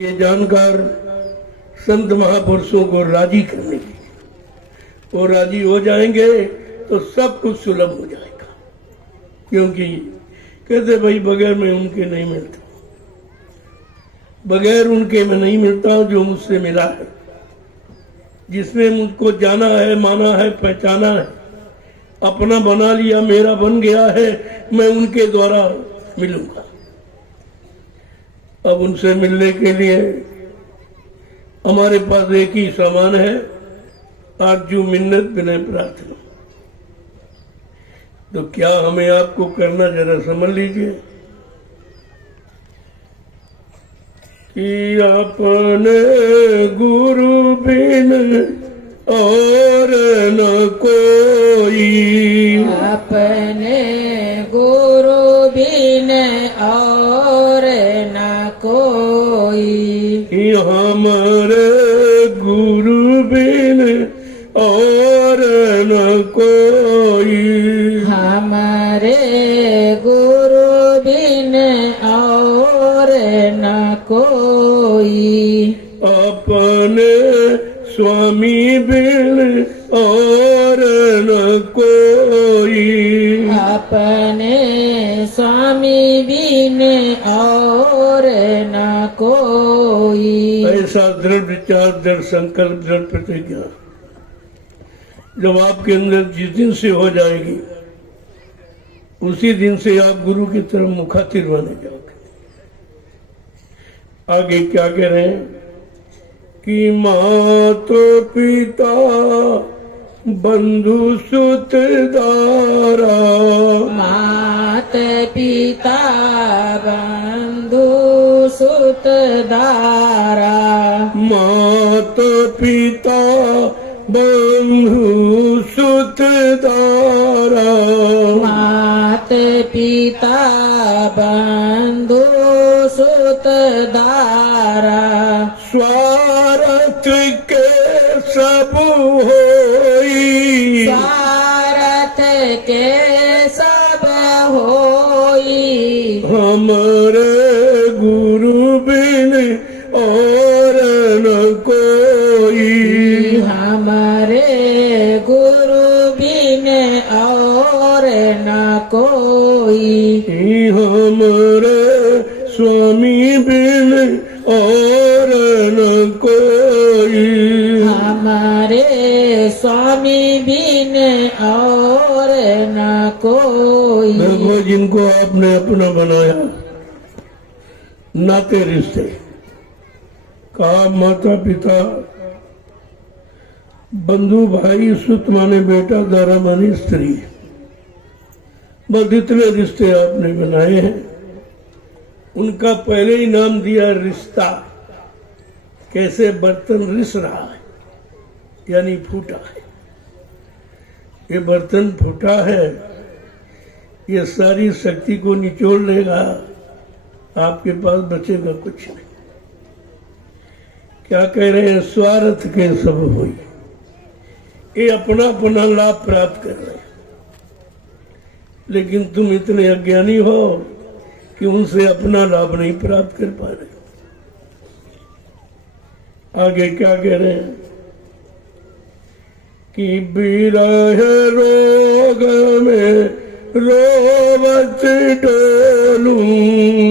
ये जानकर संत महापुरुषों को राजी करने की, वो राजी हो जाएंगे तो सब कुछ सुलभ हो जाएगा। क्योंकि कहते भाई बगैर में उनके नहीं मिलता, बगैर उनके में नहीं मिलता जो मुझसे मिला है, जिसने मुझको जाना है, माना है, पहचाना है, अपना बना लिया, मेरा बन गया है, मैं उनके द्वारा मिलूंगा। अब उनसे मिलने के लिए हमारे पास एक ही सामान है, आरजू मिन्नत विनय प्रार्थना। तो क्या हमें आपको करना जरा समझ लीजिए कि अपने गुरु बिन और न कोई, अपने गुरु बिन और न कोई, हमारे गुरु बिन और न कोई, हमारे गुरु बिन और न कोई, अपने स्वामी बिन और न कोई, अपने स्वामी बिन और न कोई। ऐसा दृढ़ विचार, दृढ़ संकल्प, दृढ़ प्रतिज्ञा जब आपके अंदर जिस दिन से हो जाएगी, उसी दिन से आप गुरु की तरफ मुखातिब बने जाओगे। आगे क्या कह रहे हैं कि माता पिता बंधु सुत दारा, मात पिता बंधु सुत दारा, माता पिता बंधु सुत दारा, मात पिता बंधु सुत दारा, स्वार्थ के सब होई, स्वार्थ के सब होई, हमारे गुरु बिन और न कोई, हमारे गुरु बिन और न कोई, हमारे स्वामी बिन और न कोई, हमारे स्वामी बिन और न कोई। देखो जिनको आपने अपना बनाया, नाते रिश्ते, कहा माता पिता, बंधु भाई, सुत माने बेटा, दारा माने स्त्री, बस इतने रिश्ते आपने बनाए हैं। उनका पहले ही नाम दिया रिश्ता। कैसे बर्तन रिस रहा है, यानी फूटा है। ये बर्तन फूटा है, ये सारी शक्ति को निचोड़ लेगा, आपके पास बचेगा कुछ नहीं। क्या कह रहे हैं, स्वार्थ के सब होई, ये अपना अपना लाभ प्राप्त कर रहे हैं, लेकिन तुम इतने अज्ञानी हो कि उनसे अपना लाभ नहीं प्राप्त कर पा रहे। आगे क्या कह रहे हैं कि बिरह रोग में रोवत डोलूं,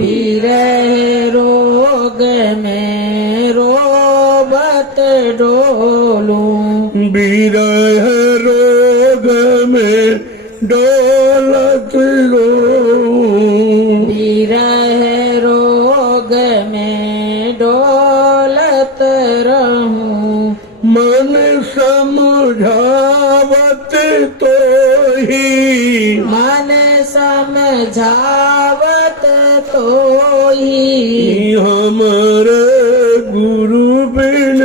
बिरह रोग में रोबत डोलूं, बिरह रोग में डोलत रहूं, बिरह रोग में डोलत रहूं, मन समझावत तो ही, मन समझावत तो ही, हमारे गुरु बिन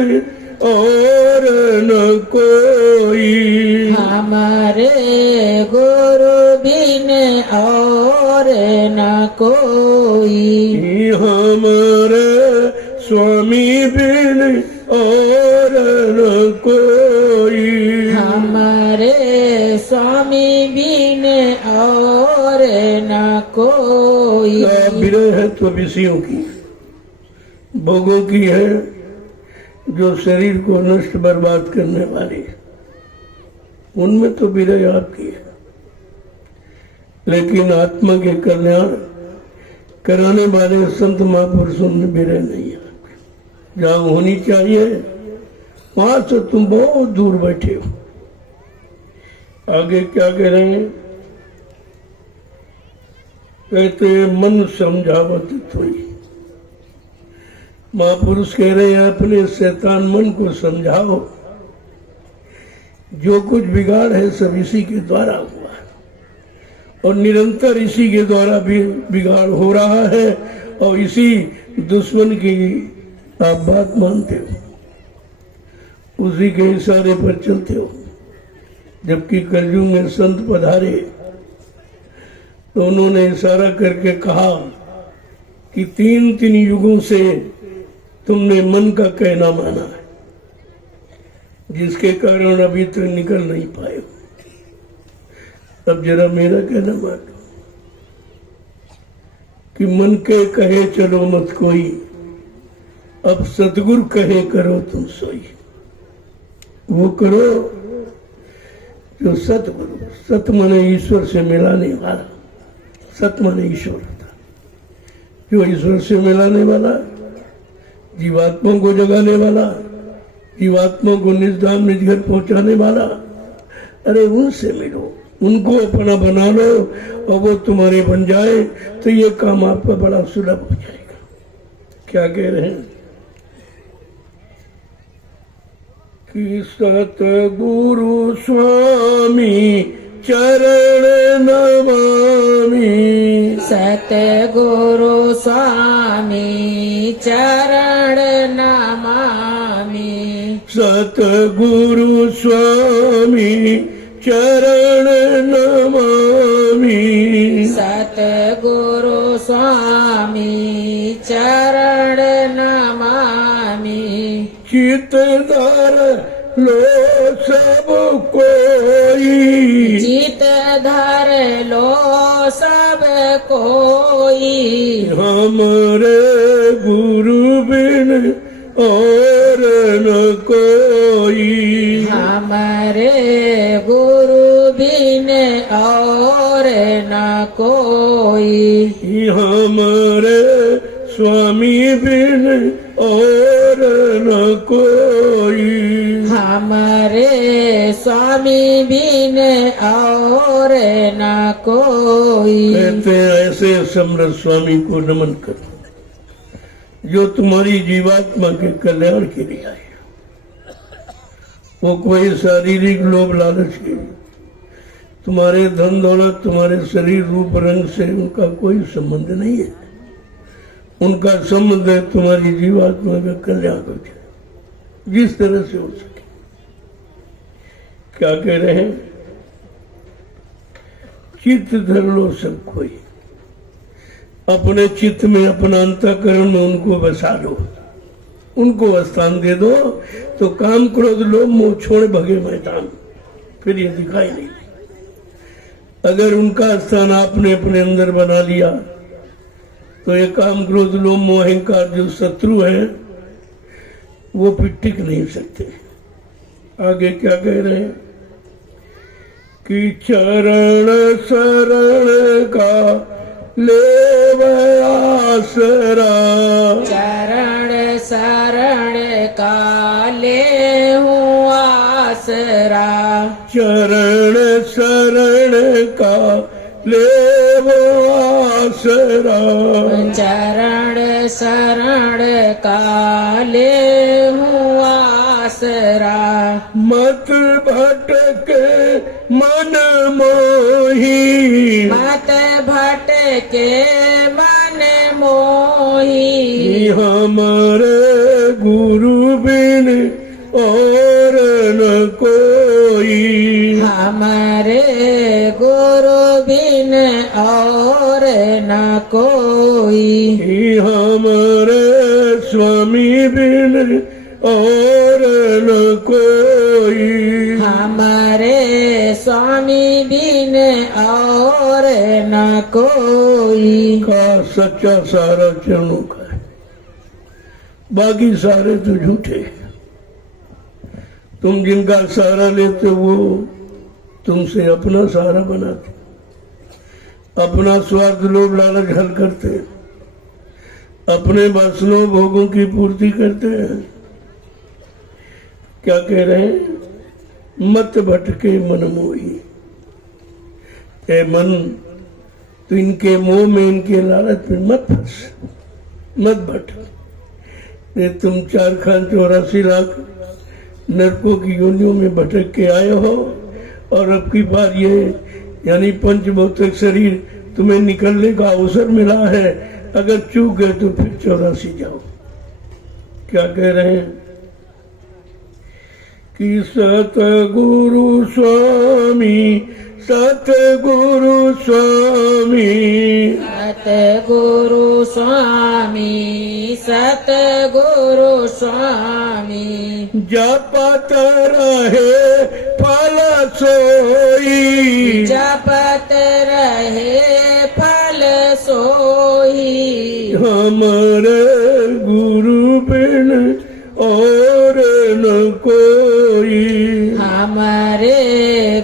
और न कोई, हमारे गुरु बिन और न कोई, हमारे स्वामी बिन और न कोई, हमारे स्वामी बिन और न कोई। विरह है तो विषयों की, भोगों की है जो शरीर को नष्ट बर्बाद करने वाली, उनमें तो विरह आपकी है, लेकिन आत्मा के कल्याण कराने वाले संत महापुरुषों में विरह नहीं है आपकी। जहां होनी चाहिए वहां से तुम बहुत दूर बैठे हो। आगे क्या कह रहे हैं? कहते मन समझावत थोड़ी। महापुरुष कह रहे हैं अपने शैतान मन को समझाओ, जो कुछ बिगाड़ है सब इसी के द्वारा हुआ है और निरंतर इसी के द्वारा भी बिगाड़ हो रहा है और इसी दुश्मन की आप बात मानते हो, उसी के इशारे पर चलते हो। जबकि कलयुग में संत पधारे तो उन्होंने इशारा करके कहा कि 3 युगों से तुमने मन का कहना माना है, जिसके कारण अभी तक निकल नहीं पाए। अब जरा मेरा कहना मानो कि मन के कहे चलो मत कोई, अब सतगुरु कहे करो तुम सोई। वो करो जो सतगुरु, सत माने ईश्वर से मिलाने वाला, सत माने ईश्वर था, जो ईश्वर से मिलाने वाला, जीवात्मा को जगाने वाला, जीवात्मा को निजधाम निज घर पहुंचाने वाला। अरे उनसे मिलो, उनको अपना बना लो और वो तुम्हारे बन जाए तो ये काम आपका बड़ा सुलभ हो जाएगा। क्या कह रहे हैं कि सतगुरु स्वामी चरण नमामि, सतगुरु स्वामी चरण नमामि, सतगुरु स्वामी चरण नमामि, सतगुरु स्वामी चरण नमामि, चित धर लो सब कोई, चित धर लो सब कोई, हमारे गुरु बिन और न कोई, हमारे गुरु बिन और न कोई, हमारे स्वामी बिन और न कोई, हमारे स्वामी बिन और न कोई। कहते हैं ऐसे समर्थ स्वामी को नमन करो जो तुम्हारी जीवात्मा के कल्याण के लिए आए। वो कोई शारीरिक लोभ लालच की, तुम्हारे धन दौलत, तुम्हारे शरीर रूप रंग से उनका कोई संबंध नहीं है। उनका संबंध है तुम्हारी जीवात्मा का कल्याण हो जाए जिस तरह से हो सके। क्या कह रहे हैं? चित्त धर लो सब कोई, अपने चित्त में, अपना अंतःकरण में उनको बसा लो, उनको स्थान दे दो तो काम क्रोध लोभ मोह छोड़ भगे मैदान, फिर ये दिखाई नहीं। अगर उनका स्थान आपने अपने अंदर बना लिया तो ये काम क्रोध लोभ मोह अहंकार जो शत्रु है वो फिर टिक नहीं सकते। आगे क्या कह रहे हैं कि चरण शरण का ले आसरा, चरण शरण का ले हूँ आसरा, चरण शरण का ले आसरा, चरण शरण का ले हूँ आसरा, मत भटके मन मोही, मत भटके मन मोही, हमारे गुरु बिन और न कोई, हमारे गुरु बिन और न कोई, हमारे स्वामी बिन और न कोई, हमारे स्वामी बिन और न कोई। का सच्चा सारा चरणों का है। बाकी सारे तो झूठे। तुम जिनका सहारा लेते वो तुमसे अपना सहारा बनाते, अपना स्वार्थ लोभ लालच हल करते, अपने वासनों भोगों की पूर्ति करते हैं। क्या कह रहे हैं? मत भटके मन मोही। ए मन, तो इनके मोह में, इनके लालच में मत फंस, मत भटक। ये तुम 4,84,00,000 नरकों की योनियों में भटक के आए हो, और अब की बार ये यानी पंचभौतिक शरीर तुम्हें निकलने का अवसर मिला है। अगर चूक गए तो फिर 84 जाओ। क्या कह रहे हैं कि सतगुरु स्वामी, सतगुरु स्वामी, सतगुरु स्वामी, सतगुरु स्वामी, जपत रहे फल सोई, जपत रहे फल सोई, हमारे गुरु बिन और न कोई, हमारे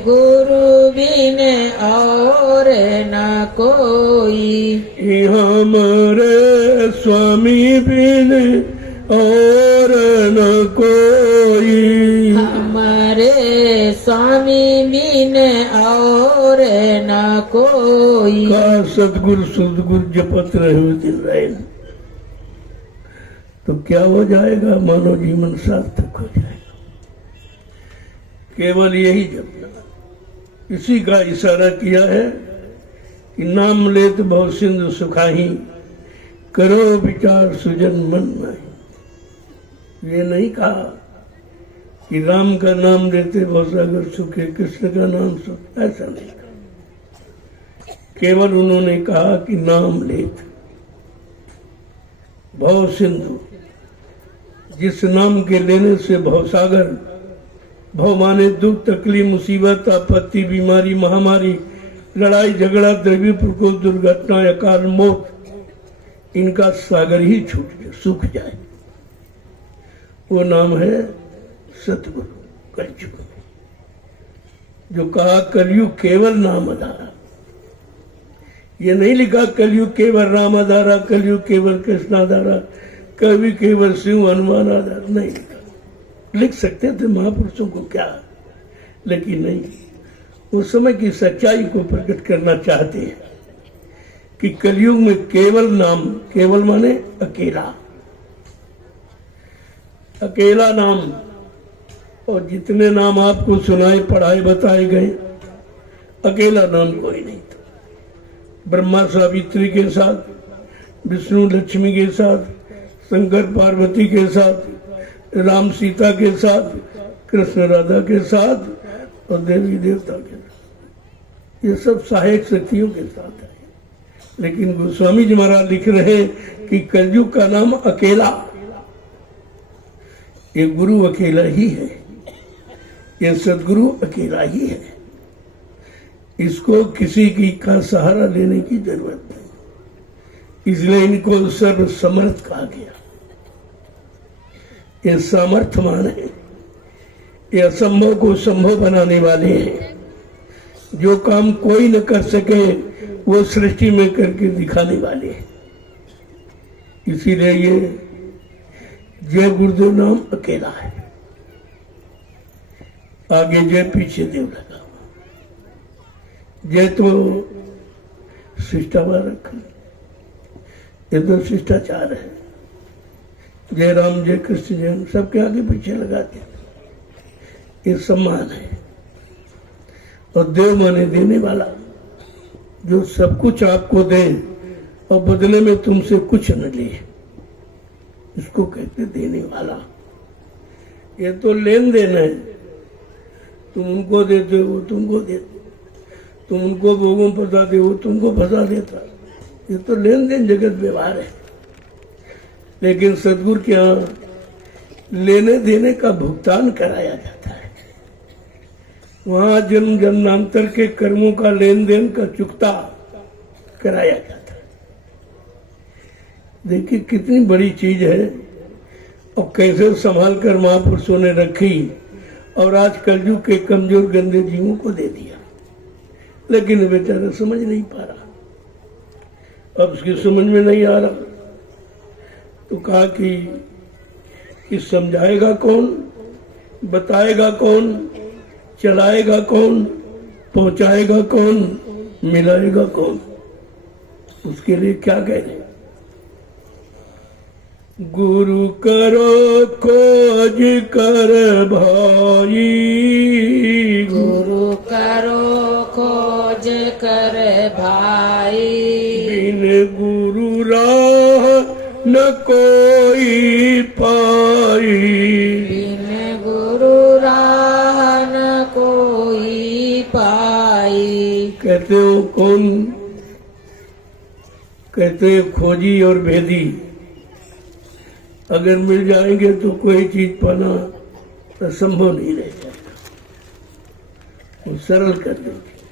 गुरु बिन और न कोई, हमारे स्वामी बिन और न कोई, हमारे स्वामी बिन और न कोई। का सतगुरु सदगुरु जपत रहे हुए दिन रहे तो क्या हो जाएगा? मानव जीवन सार्थक हो जाएगा। केवल यही जपना, इसी का इशारा किया है कि नाम लेत बहु सिंधु सुखाही, करो विचार सुजन मन नहीं। ये नहीं कहा कि राम का नाम लेते भवसागर सुखे, कृष्ण का नाम सुख, ऐसा नहीं कहा। केवल उन्होंने कहा कि नाम लेत भव सिंधु, जिस नाम के लेने से भवसागर, भव माने दुख तकलीफ मुसीबत आपत्ति बीमारी महामारी लड़ाई झगड़ा द्रव्य प्रकोप दुर्घटना अकाल मौत, इनका सागर ही छूट जाए, सूख जाए। वो नाम है सतगुरु कलयुग में, जो कहा कलयुग केवल नाम आधारा। ये नहीं लिखा कलयुग केवल राम आधारा, कलयुग केवल कृष्ण आधारा, कभी केवल शिव हनुमान आधार, नहीं लिखा। लिख सकते थे महापुरुषों को, क्या, लेकिन नहीं। उस समय की सच्चाई को प्रकट करना चाहते हैं कि कलयुग में केवल नाम, केवल माने अकेला, अकेला नाम। और जितने नाम आपको सुनाए पढ़ाए बताए गए, अकेला नाम कोई नहीं था। ब्रह्मा सावित्री के साथ, विष्णु लक्ष्मी के साथ, शंकर पार्वती के साथ, राम सीता के साथ, कृष्ण राधा के साथ और देवी देवता के साथ, ये सब सहायक शक्तियों के साथ है। लेकिन गोस्वामी जी महाराज लिख रहे हैं कि कलयुग का नाम अकेला, ये गुरु अकेला ही है, ये सदगुरु अकेला ही है। इसको किसी की का सहारा लेने की जरूरत नहीं, इसलिए इनको सर्व समर्थ कहा गया। ये सामर्थ्यवान है, ये असंभव को संभव बनाने वाले हैं। जो काम कोई न कर सके वो सृष्टि में करके दिखाने वाले हैं। इसीलिए ये जय गुरुदेव नाम अकेला है, आगे जय पीछे देव लगा। जय तो शिष्टाचार रखा, ये तो शिष्टाचार है। जय राम जय कृष्ण जय सबके आगे पीछे लगाते, ये सम्मान है। और देव माने देने वाला, जो सब कुछ आपको दे और बदले में तुमसे कुछ न ले, इसको कहते देने वाला। ये तो लेन देन है, तुम उनको देते हो तुमको देते, तुम उनको भोगों फंसा दे वो तुमको फंसा देता, ये तो लेन देन जगत व्यवहार है। लेकिन सदगुरु के यहाँ लेने देने का भुगतान कराया जाता है। वहां जन्म जन्मांतर के कर्मों का लेन देन का चुकता कराया जाता है। देखिए कितनी बड़ी चीज है और कैसे संभाल कर महापुरुषों ने रखी और आज कलयुग के कमजोर गंदे जीवों को दे दिया। लेकिन बेचारा समझ नहीं पा रहा। अब उसकी समझ में नहीं आ रहा तो कहा कि समझाएगा कौन, बताएगा कौन, चलाएगा कौन, पहुंचाएगा कौन, मिलाएगा कौन। उसके लिए क्या कहें? गुरु करो खोज कर भाई, गुरु करो खोज कर भाई, बिन गुरु राह न कोई पाई, बिन गुरु राह न कोई पाई। कहते हो कौन? कहते हो खोजी और भेदी। अगर मिल जाएंगे तो कोई चीज पाना असंभव नहीं रहेगा, वो सरल कर देंगे।